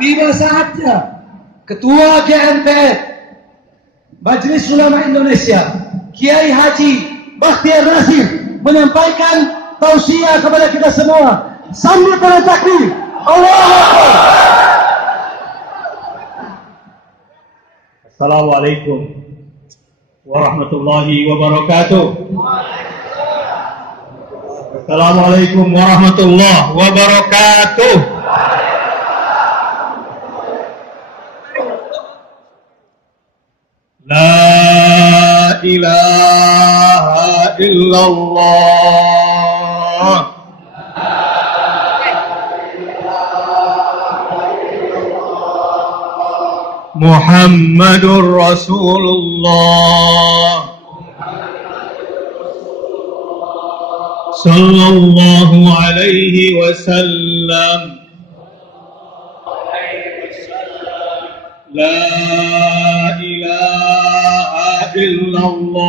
tiba saatnya Ketua GMPF Majelis Ulama Indonesia Kiai Haji Bakhtiar Nasir menyampaikan tausiah kepada kita semua sambil pada takbir. Allahu Akbar. Assalamualaikum warahmatullahi wabarakatuh. Assalamualaikum warahmatullahi wabarakatuh. La ilaha illallah. Muhammadur Rasulullah sallallahu alaihi wasallam. La ilaha illallah.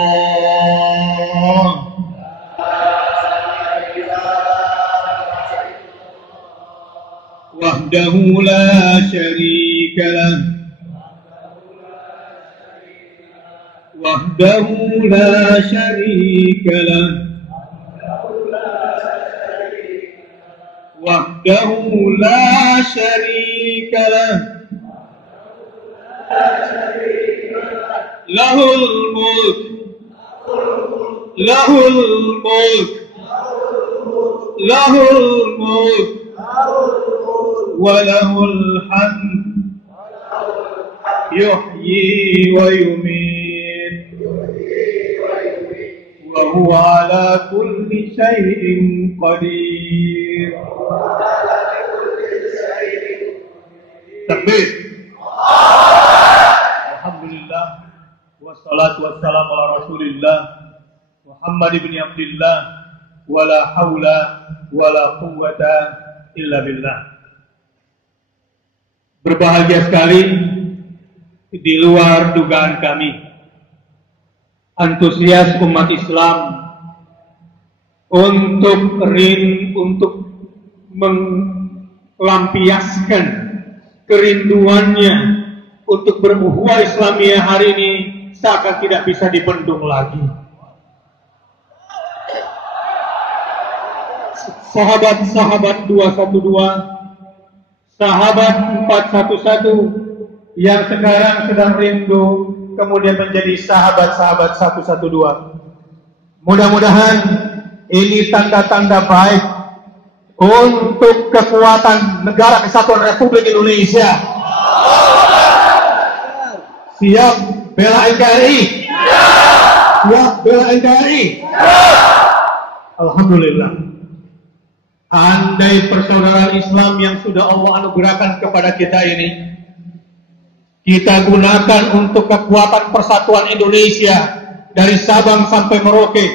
Wahdahu la syarika lah. Wahdahu la syarika lah. Wahdahu la syarika lah. Lahul mulk, lahul mulk, lahul mulk, wa lahul hamd, yuhyi wa yumiit, wa huwa ala kulli syai'in qadir. Takbir. Alhamdulillah, wassalatu wassalamu ala Rasulillah Muhammad ibn Abdillah, wala haula wala quwwata illa billah. Berbahagia sekali, di luar dugaan kami, antusias umat Islam untuk melampiaskan kerinduannya untuk berukhuwah Islamiyah hari ini seakan tidak bisa dibendung lagi. Sahabat-sahabat 212, sahabat 411 yang sekarang sedang rindu kemudian menjadi sahabat-sahabat 112. Mudah-mudahan ini tanda-tanda baik untuk kekuatan Negara Kesatuan Republik Indonesia. Siap bela NKRI? Siap bela NKRI? Alhamdulillah. Andai persaudaraan Islam yang sudah Allah anugerahkan kepada kita ini kita gunakan untuk kekuatan persatuan Indonesia dari Sabang sampai Merauke,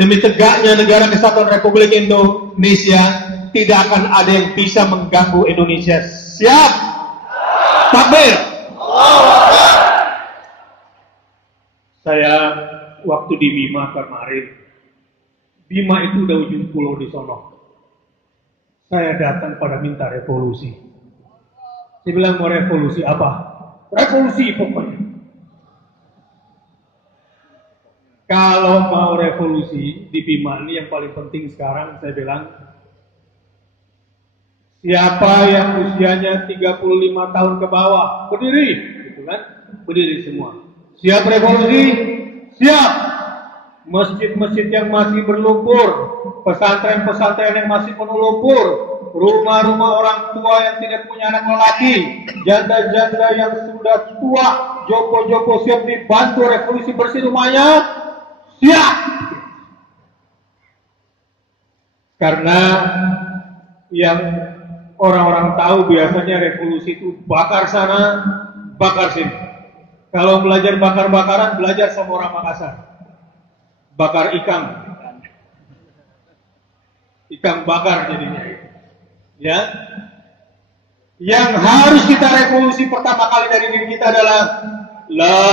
demi tegaknya Negara Kesatuan Republik Indonesia, tidak akan ada yang bisa mengganggu Indonesia. Siap? Takbir. Saya waktu di Bima kemarin, Bima itu udah ujung pulau di sono. Saya datang pada minta revolusi. Saya bilang, mau revolusi apa? Revolusi pokoknya. Kalau mau revolusi di Bima ini yang paling penting sekarang, saya bilang, siapa yang usianya 35 tahun ke bawah, berdiri, gitu kan? Berdiri semua. Siap revolusi? Siap. Masjid-masjid yang masih berlumpur, pesantren-pesantren yang masih penuh lumpur, rumah-rumah orang tua yang tidak punya anak lelaki, janda-janda yang sudah tua, joko-joko siap dibantu revolusi bersih rumahnya. Siap. Karena yang orang-orang tahu biasanya revolusi itu bakar sana, bakar sini. Kalau belajar bakar-bakaran, belajar sama orang Makassar. Bakar ikan. Ikan bakar jadinya. Ya. Yang harus kita revolusi pertama kali dari diri kita adalah La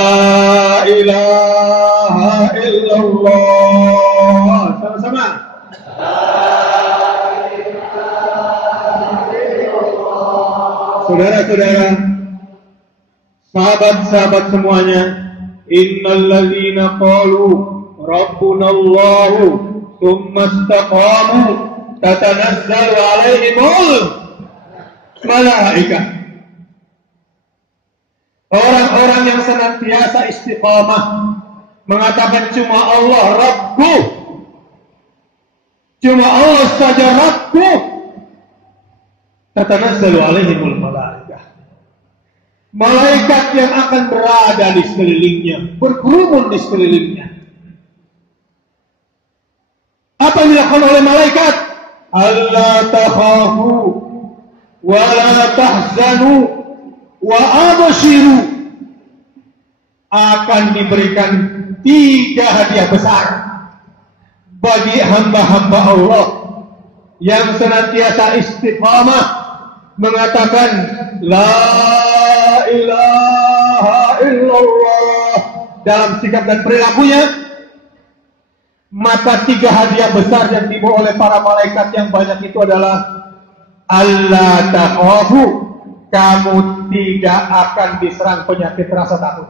ilaha illallah. Sama-sama. Saudara-saudara, sahabat-sahabat semuanya, innal ladzina qalu rabbunallahu tsumma istaqamu tatanazzalu alaihimul malaikah. Orang-orang yang senantiasa istiqamah mengatakan cuma Allah Rabbu, cuma Allah saja Rabbu, tatanazzalu alaihimul malaikah. Malaikat yang akan berada di sekelilingnya, berkerumun di sekelilingnya. Apa yang dilakukan oleh malaikat? Alla takhafu wa la tahzanu wa abshiru. Akan diberikan 3 hadiah besar bagi hamba-hamba Allah yang senantiasa istiqamah mengatakan la ilaha illallah dalam sikap dan perilakunya. Maka 3 hadiah besar yang dibawa oleh para malaikat yang banyak itu adalah alla takhafu, kamu tidak akan diserang penyakit rasa takut.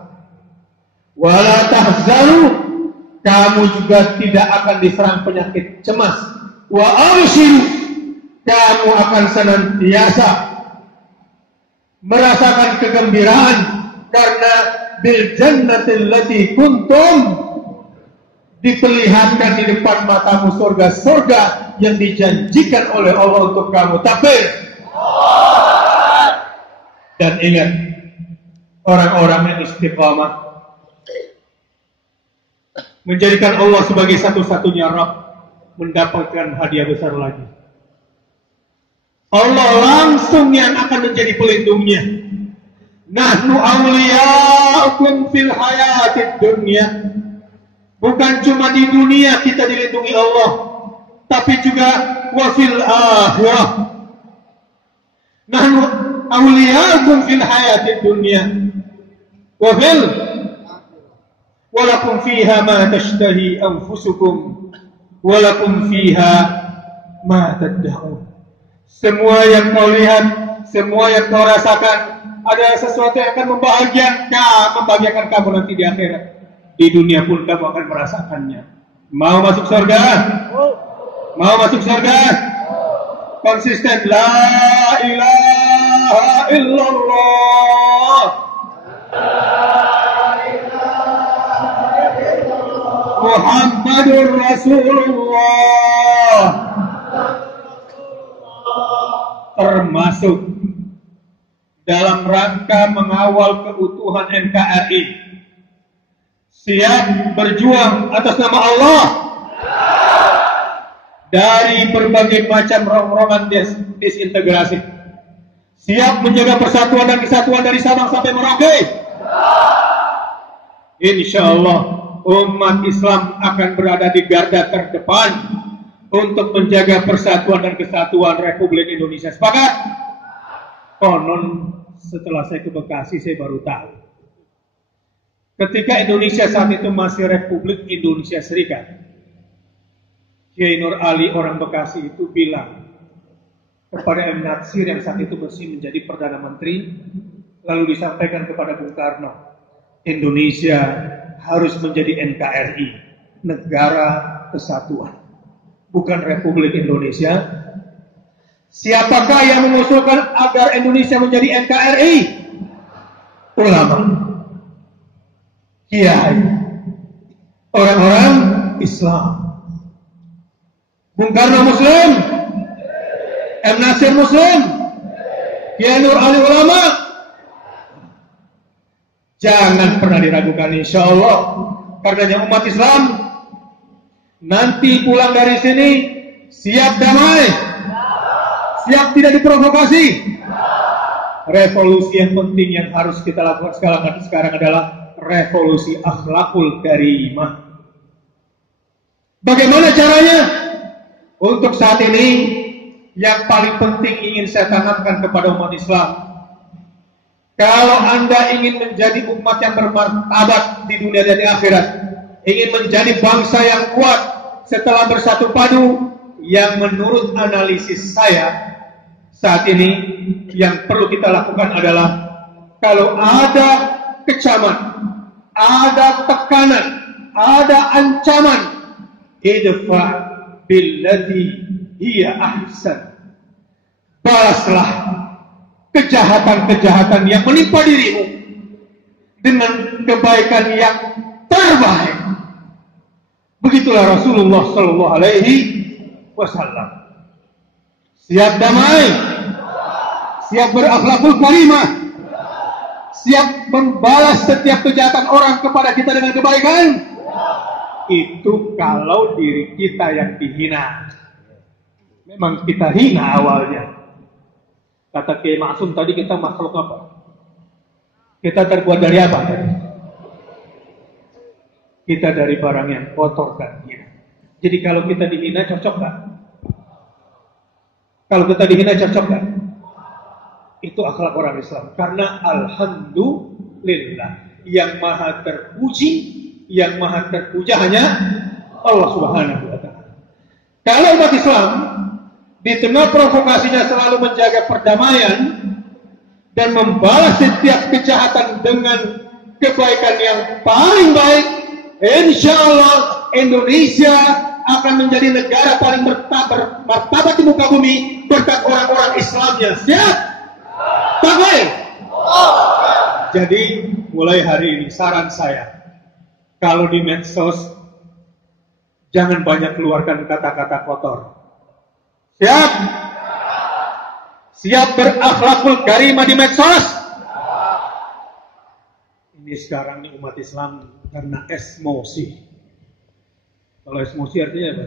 Wala tahzanu, kamu juga tidak akan diserang penyakit cemas. Wa abshiru, kamu akan senantiasa merasakan kegembiraan karena bil jannatil lati kuntum, diperlihatkan di depan matamu surga-surga yang dijanjikan oleh Allah untuk kamu. Takbir. Dan ingat, orang-orang yang istiqamah menjadikan Allah sebagai satu-satunya Rabb mendapatkan hadiah besar lagi. Allah langsung yang akan menjadi pelindungnya. Nahnu awliya'ukum fil hayatid dunya. Bukan cuma di dunia kita dilindungi Allah, tapi juga wa fil akhirah. Nahnu awliya'ukum fil hayatid dunya wa fil walakum fiha ma tashtahi anfusukum walakum fiha ma tad'un. Semua yang kau lihat, semua yang kau rasakan adalah sesuatu yang akan membahagiakan kamu nanti di akhirat. Di dunia pun kamu akan merasakannya. Mau masuk surga? Mau masuk surga? Konsisten la ilaha illallah. Muhammadur Rasulullah. Termasuk dalam rangka mengawal keutuhan NKRI. Siap berjuang atas nama Allah dari berbagai macam rongrongan disintegrasi. Siap menjaga persatuan dan kesatuan dari Sabang sampai Merauke. Insya Allah umat Islam akan berada di garda terdepan untuk menjaga persatuan dan kesatuan Republik Indonesia. Sepakat? Konon setelah saya ke Bekasi saya baru tahu, ketika Indonesia saat itu masih Republik Indonesia Serikat, Kiai Nur Ali orang Bekasi itu bilang kepada M. Natsir yang saat itu masih menjadi Perdana Menteri, lalu disampaikan kepada Bung Karno, Indonesia harus menjadi NKRI, Negara Kesatuan, bukan Republik Indonesia. Siapakah yang mengusulkan agar Indonesia menjadi NKRI? Ulama, kiai, orang-orang Islam. Bung Karno Muslim, M. Natsir Muslim, Kiai Nur Ali ulama. Jangan pernah diragukan, insya Allah. Karenanya umat Islam nanti pulang dari sini siap damai, siap tidak diprovokasi. Revolusi yang penting yang harus kita lakukan sekarang adalah revolusi akhlakul karimah. Bagaimana caranya? Untuk saat ini yang paling penting ingin saya tanamkan kepada umat Islam, kalau Anda ingin menjadi umat yang bermartabat di dunia dan di akhirat, ingin menjadi bangsa yang kuat setelah bersatu padu, yang menurut analisis saya Saat ini yang perlu kita lakukan adalah kalau ada kecaman, ada tekanan, ada ancaman, idfa billati hiya ahsan. Balaslah kejahatan-kejahatan yang menimpa dirimu dengan kebaikan yang terbaik. Begitulah Rasulullah sallallahu alaihi wasallam. Siap damai, siap berakhlakul karimah, siap membalas setiap kejahatan orang kepada kita dengan kebaikan. Itu kalau diri kita yang dihina. Memang kita hina awalnya. Kata Kiai Maksum tadi, kita makhluk apa? Kita terbuat dari apa? Kita dari barang yang kotor dan hina. Jadi kalau kita dihina cocok gak? Kalau kita dihina cocok gak? Itu akhlak orang Islam. Karena alhamdulillah, yang maha terpuji, yang maha terpuja hanya Allah Subhanahu wa ta'ala. Kalau umat Islam di tengah provokasinya selalu menjaga perdamaian dan membalas setiap kejahatan dengan kebaikan yang paling baik, insya Allah Indonesia akan menjadi negara paling bermartabat di muka bumi berkat orang-orang Islamnya. Siap? Takbir. Jadi mulai hari ini saran saya, kalau di medsos jangan banyak keluarkan kata-kata kotor. Siap? Siap berakhlakul karimah di medsos? Ini sekarang nih umat Islam karena emosi. Kalau emosi artinya apa?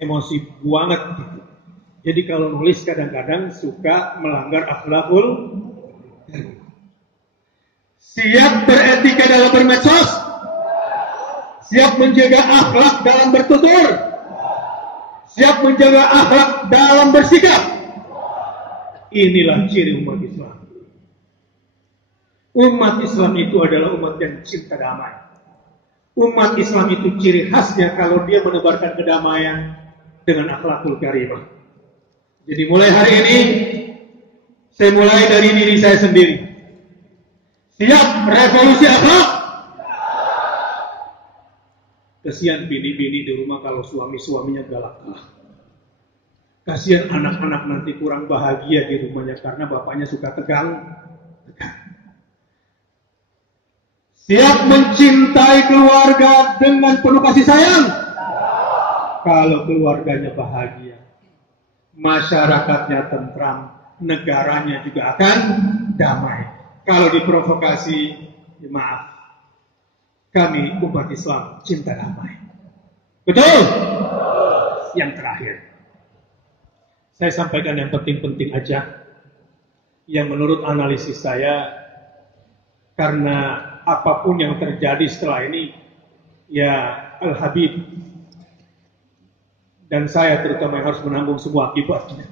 Emosi banget gitu. Jadi kalau nulis kadang-kadang suka melanggar akhlakul karimah. Siap beretika dalam bermedsos? Siap menjaga akhlak dalam bertutur? Siap menjaga akhlak dalam bersikap? Inilah ciri umat Islam. Umat Islam itu adalah umat yang cinta damai. Umat Islam itu ciri khasnya kalau dia menebarkan kedamaian dengan akhlakul karimah. Jadi mulai hari ini, saya mulai dari diri saya sendiri. Siap revolusi akhlak? Kasihan bini-bini di rumah kalau suami-suaminya galak. Kasihan anak-anak nanti kurang bahagia di rumahnya karena bapaknya suka tegang. Siap mencintai keluarga dengan penuh kasih sayang? Kalau keluarganya bahagia, masyarakatnya tentram, negaranya juga akan damai. Kalau diprovokasi, maaf, kami umat Islam cinta damai. Betul? Yang terakhir, saya sampaikan yang penting-penting aja, yang menurut analisis saya, karena apapun yang terjadi setelah ini, ya Al-Habib dan saya terutama yang harus menanggung semua akibatnya.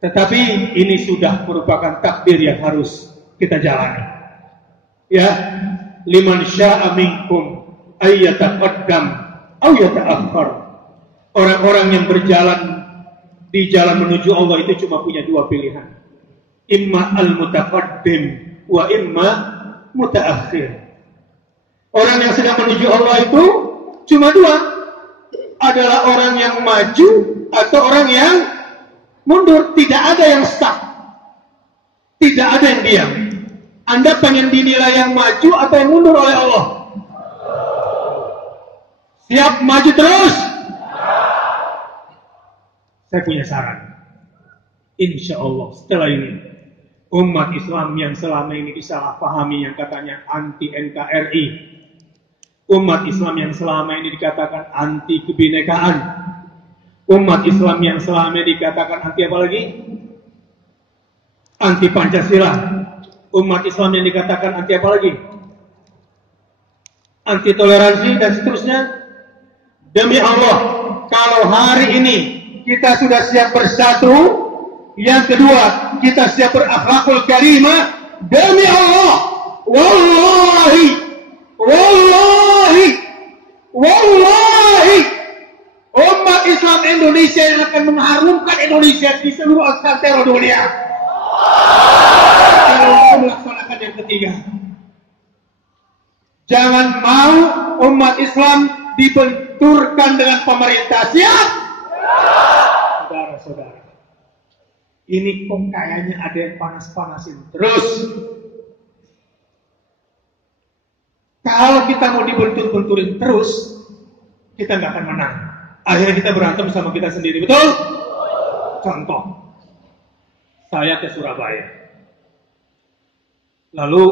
Tetapi ini sudah merupakan takdir yang harus kita jalani. Ya, liman syaa minkum ayyataqaddam aw yata'akhkhar. Orang-orang yang berjalan di jalan menuju Allah itu cuma punya dua pilihan. Imma al-mutaqaddim wa imma mutaakhir. Orang yang sedang menuju Allah itu cuma dua, adalah orang yang maju atau orang yang mundur. Tidak ada yang stuck, tidak ada yang diam. Anda pengen dinilai yang maju atau yang mundur oleh Allah? Siap maju terus? Saya punya saran. Insya Allah setelah ini umat Islam yang selama ini disalahpahami yang katanya anti NKRI, umat Islam yang selama ini dikatakan anti kebinekaan, umat Islam yang selama ini dikatakan anti apa lagi? Anti Pancasila, umat Islam yang dikatakan anti apa lagi? Anti toleransi dan seterusnya. Demi Allah, kalau hari ini kita sudah siap bersatu, yang kedua, kita siap berakhlakul karimah. Demi Allah, wallahi, wallahi, wallahi, umat Islam Indonesia yang akan mengharumkan Indonesia di seluruh antero dunia. Kalau mau melaksanakan yang ketiga, jangan mau umat Islam dibenturkan dengan pemerintah. Siap? Saudara-saudara, ini kok kayaknya ada yang panas-panasin terus. Kalau kita mau dibentur-benturin terus, kita nggak akan menang. Akhirnya kita berantem sama kita sendiri, betul? Contoh, saya ke Surabaya, lalu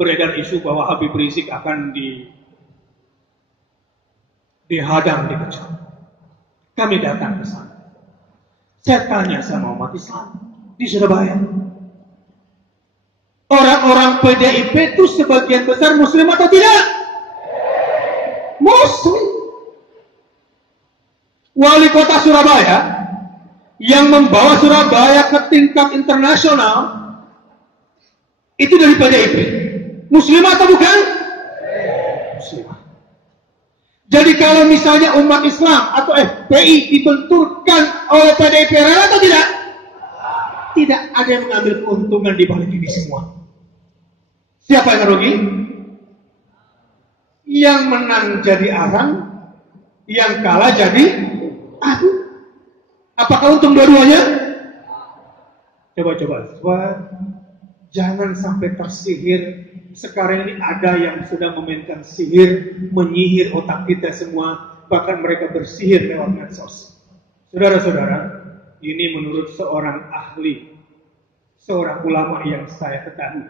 beredar isu bahwa Habib Rizik akan dihadang, dikejar. Kami datang ke sana. Saya tanya sama umat Islam di Surabaya, orang-orang PDIP itu sebagian besar Muslim atau tidak? Muslim. Wali kota Surabaya yang membawa Surabaya ke tingkat internasional itu dari PDIP. Muslim atau bukan? Muslim. Jadi kalau misalnya umat Islam atau FPI dibenturkan oleh PDIP, rela atau tidak? Tidak ada yang mengambil keuntungan di balik ini semua. Siapa yang rugi? Yang menang jadi arang, yang kalah jadi aduh. Apakah untung dua-duanya? Coba. Jangan sampai tersihir. Sekarang ini ada yang sudah memainkan sihir, menyihir otak kita semua, bahkan mereka bersihir lewat medsos. Saudara-saudara, ini menurut seorang ahli, seorang ulama yang saya ketahui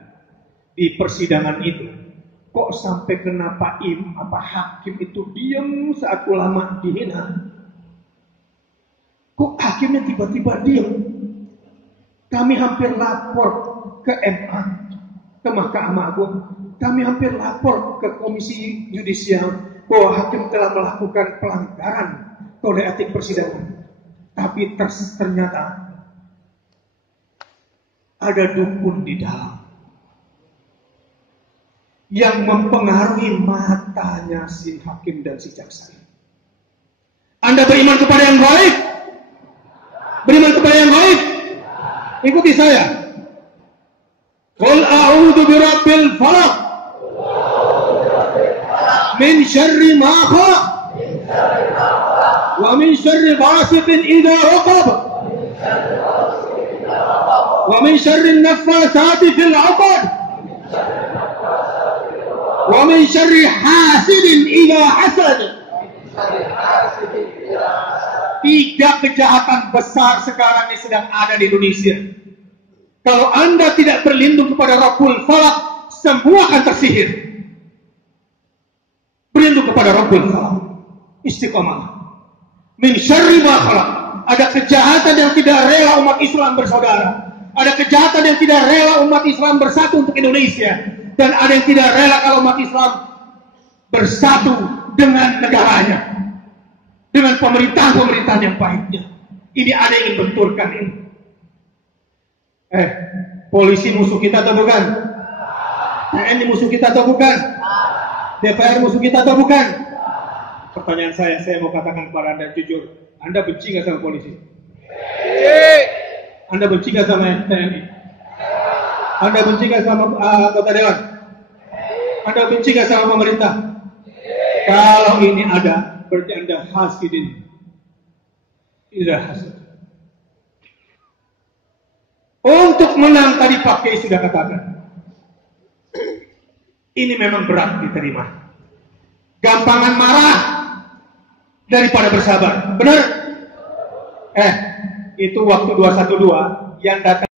di persidangan itu. Kok sampai kenapa hakim itu diam saat ulama dihina? Kok hakimnya tiba-tiba diam? Kami hampir lapor ke MA, ke Mahkamah Agung. Kami hampir lapor ke Komisi Yudisial bahwa hakim telah melakukan pelanggaran kode etik persidangan. Tapi ternyata ada dukun di dalam yang mempengaruhi matanya si hakim dan si jaksa. Anda beriman kepada yang baik? Beriman kepada yang baik? Ikuti saya. Qul a'udzu birabbil falaq min syarri ma khalaq wa min syarri ghasiqin idza waqab wa min syarri an-naffatsati fil 'uqad wa min syarri hasidin idza hasad. Tiga kejahatan besar sekarang ini sedang ada di Indonesia. Kalau Anda tidak berlindung kepada Rabbul Falaq, semua akan tersihir. Berlindung kepada Rabbul Falaq, istiqomah. Min syarri ma khalaq. Ada kejahatan yang tidak rela umat Islam bersaudara. Ada kejahatan yang tidak rela umat Islam bersatu untuk Indonesia. Dan ada yang tidak rela kalau umat Islam bersatu dengan negaranya, dengan pemerintahan yang baiknya. Ini ada yang ingin benturkan ini. Polisi musuh kita atau bukan? TNI musuh kita atau bukan? DPR musuh kita atau bukan? Pertanyaan saya mau katakan kepada Anda jujur. Anda benci nggak sama polisi? Anda benci nggak sama TNI? Anda benci nggak sama anggota dewan? Anda benci nggak sama pemerintah? Kalau ini ada, berarti Anda hasidin. Tidak hasad. Untuk menang tadi Pak Kiai sudah katakan, ini memang berat diterima. Gampangan marah daripada bersabar. Benar? Itu waktu 212 yang datang